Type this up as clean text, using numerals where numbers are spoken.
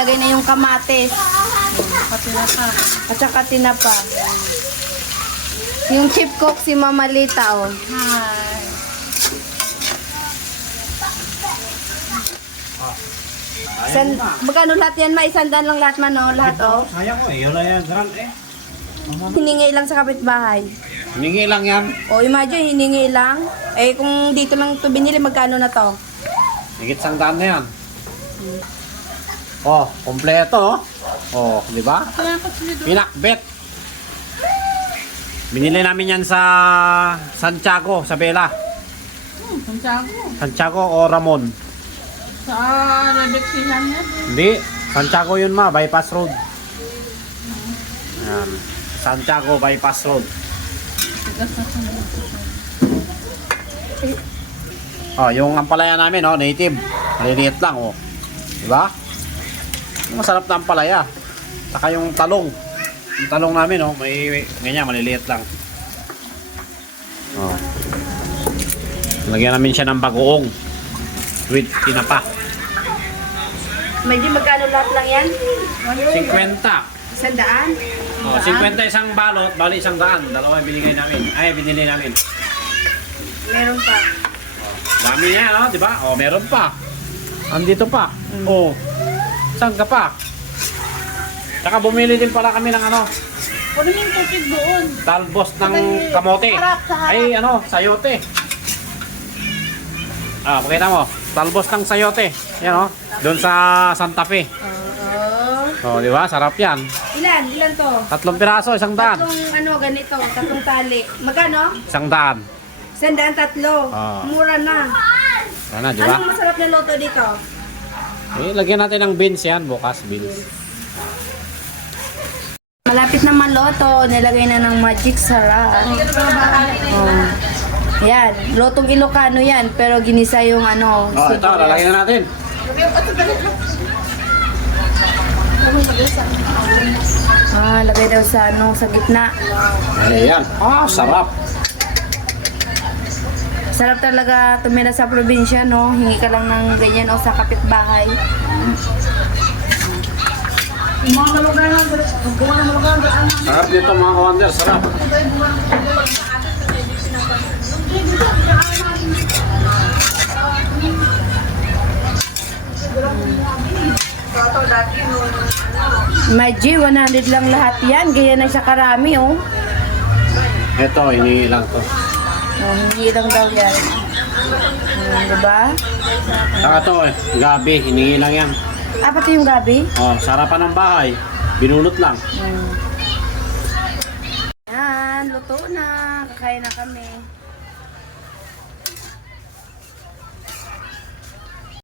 nilagay na yung kamatis. Patinapa. At saka tinapa. Yung chip cook si Mama Lita, oh. Hi. Magkano lahat yan, ma? 100 lang lahat man, oh. Lahat, oh. Sayang ko eh. Wala yan. Dran eh. Hiningi lang sa kapitbahay. Hiningi lang yan. O, imagine, hiningi lang. Eh, kung dito lang ito binili, magkano na to? Higit sang daan na yan. Oh, kompleto. Oh, di ba? Pinakbet. Binili namin yan sa Santiago, sa Bella. Santiago. Santiago o Ramon. Sa Rebexihan yan. Hindi, Santiago yun ma, bypass road. Yan. Santiago bypass road. Oh, yung ampalaya namin, oh, native. Maliliit lang, oh. Di ba? Masarap na ampalaya. Saka yung talong. Yung talong namin, oh, may ganyan, maliliit lang. Oh. Lagyan namin siya ng bagoong with tinapa. Medyo magkano lahat lang yan? 50. 100? Oh, 50 isang balot, bali isang daan. Dalawa yung binigay namin. Ay, binili namin. Meron pa. Dami niya, no? Di ba? Oh, meron pa. Andito pa. Oh. Saan ka pa? Saka bumili din pala kami ng ano, Kunin mo yung tubig doon. talbos ng kamote. Sa harap. Ay, ano, sayote. Ah, pakita mo. Talbos ng sayote. Yan, oh. Doon sa Santa Fe. Oo. Oh, di ba? Sarap yan. Ilan? Ilan to? 3 piraso, 100. Tatlong ano, ganito. Tatlong tali. Magkano? 100. 103. Ah. Mura na. Ano, di ba? Anong masarap na loto dito? Eh, lagyan natin ng beans yan. Bukas, beans. Malapit na maloto. Nilagay na ng magic sarap. Oh. Yan. Lotong Ilocano yan. Pero ginisa yung ano. Oh, ito, lalagyan na natin. Lagay daw sa ano, sa gitna. Ayan. Ah, sarap. Sarap talaga tumira sa probinsya, no? Hingi ka lang ng ganyan o sa kapitbahay. Sarap nito mga kawander, sarap. Maji, 100 lang lahat yan. Gaya na siya karami, oh. Ito, hinihi lang to. Oh, hindi lang daw yan. Diba? Saka to, gabi, hinihi lang yan. Pati yung gabi? Oh, sarapan ng bahay. Binunot lang. Yan, luto na. Kakain na kami.